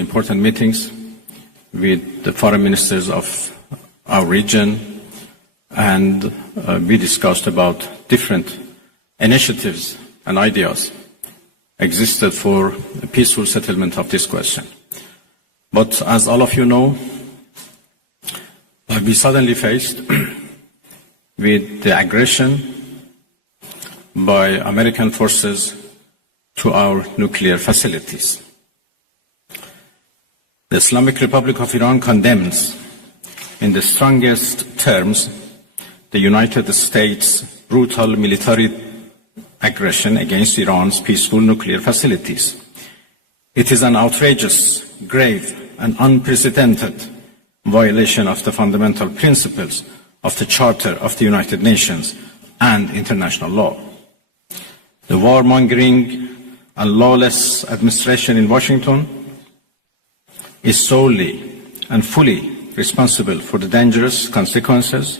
important meetings with the foreign ministers of our region, and we discussed about different initiatives and ideas existed for a peaceful settlement of this question. But as all of you know, we suddenly faced with the aggression by American forces to our nuclear facilities. The Islamic Republic of Iran condemns in the strongest terms the United States' brutal military aggression against Iran's peaceful nuclear facilities. It is an outrageous, grave, and unprecedented violation of the fundamental principles of the Charter of the United Nations and international law. The warmongering and lawless administration in Washington is solely and fully responsible for the dangerous consequences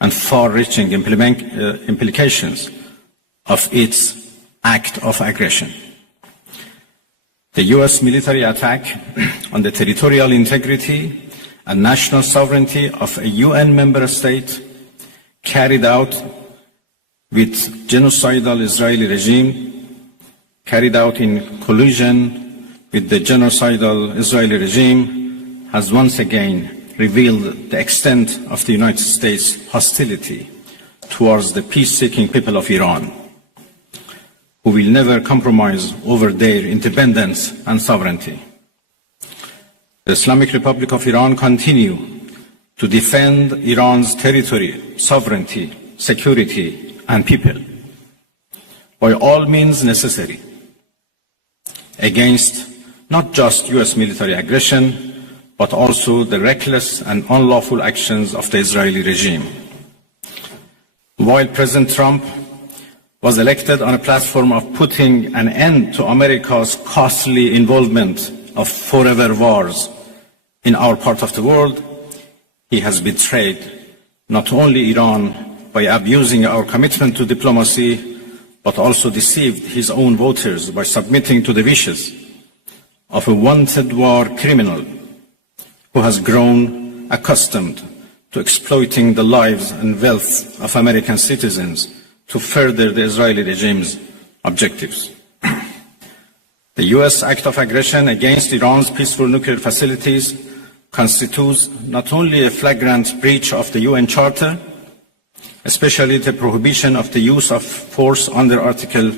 and far-reaching implications of its act of aggression. The U.S. military attack on the territorial integrity and national sovereignty of a UN member state carried out with genocidal Israeli regime, carried out in collusion with the genocidal Israeli regime, has once again revealed the extent of the United States' hostility towards the peace-seeking people of Iran, who will never compromise over their independence and sovereignty. The Islamic Republic of Iran continues to defend Iran's territory, sovereignty, security, and people by all means necessary against not just U.S. military aggression, but also the reckless and unlawful actions of the Israeli regime. While President Trump was elected on a platform of putting an end to America's costly involvement of forever wars in our part of the world, he has betrayed not only Iran by abusing our commitment to diplomacy, but also deceived his own voters by submitting to the wishes of a wanted war criminal who has grown accustomed to exploiting the lives and wealth of American citizens to further the Israeli regime's objectives. The U.S. act of aggression against Iran's peaceful nuclear facilities constitutes not only a flagrant breach of the UN Charter, especially the prohibition of the use of force under Article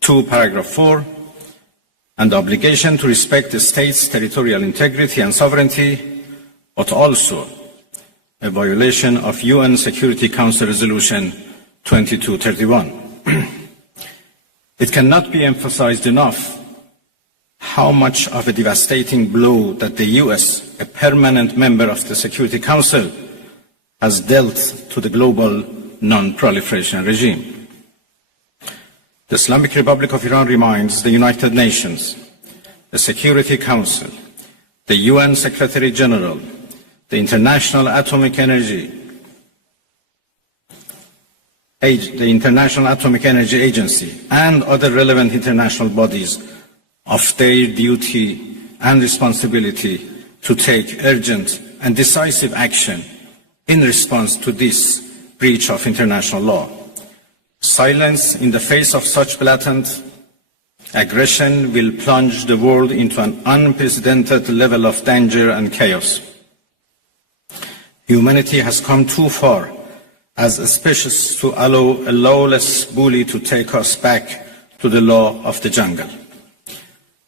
2, Paragraph 4, and the obligation to respect the state's territorial integrity and sovereignty, but also a violation of UN Security Council Resolution 2231. It cannot be emphasized enough how much of a devastating blow that the US, a permanent member of the Security Council, has dealt to the global non-proliferation regime. The Islamic Republic of Iran reminds the United Nations, the Security Council, the UN Secretary General, the International Atomic Energy Agency, and other relevant international bodies of their duty and responsibility to take urgent and decisive action in response to this breach of international law. Silence in the face of such blatant aggression will plunge the world into an unprecedented level of danger and chaos. Humanity has come too far as a species to allow a lawless bully to take us back to the law of the jungle.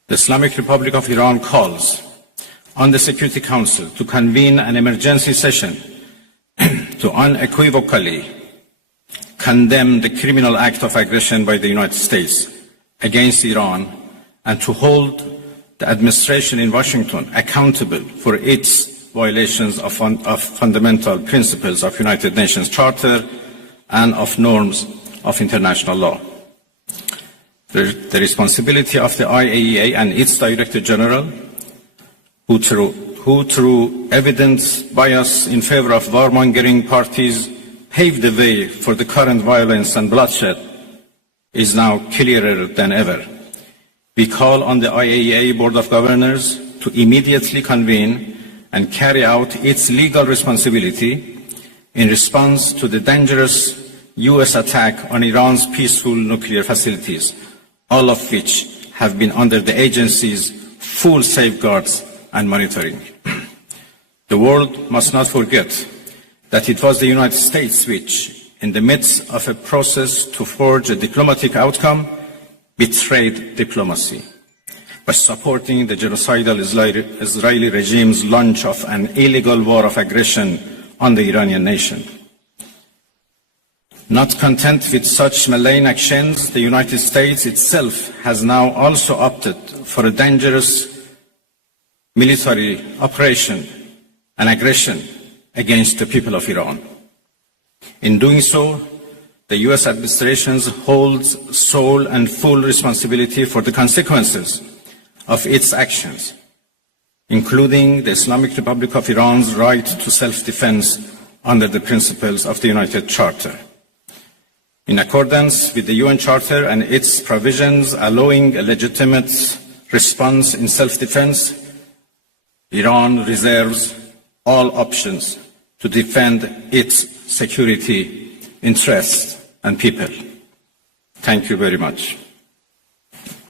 The Islamic Republic of Iran calls on the Security Council to convene an emergency session to unequivocally condemn the criminal act of aggression by the United States against Iran and to hold the administration in Washington accountable for its violations of fundamental principles of United Nations Charter and of norms of international law. The responsibility of the IAEA and its Director General, who through evidence bias in favor of warmongering parties paved the way for the current violence and bloodshed, is now clearer than ever. We call on the IAEA Board of Governors to immediately convene and carry out its legal responsibility in response to the dangerous US attack on Iran's peaceful nuclear facilities, all of which have been under the agency's full safeguards and monitoring. The world must not forget that it was the United States which, in the midst of a process to forge a diplomatic outcome, betrayed diplomacy by supporting the genocidal Israeli regime's launch of an illegal war of aggression on the Iranian nation. Not content with such malign actions, the United States itself has now also opted for a dangerous military operation and aggression against the people of Iran. In doing so, the US administration holds sole and full responsibility for the consequences of its actions, including the Islamic Republic of Iran's right to self-defense under the principles of the United Charter. In accordance with the UN Charter and its provisions allowing a legitimate response in self-defense, Iran reserves all options to defend its security interests and people. Thank you very much.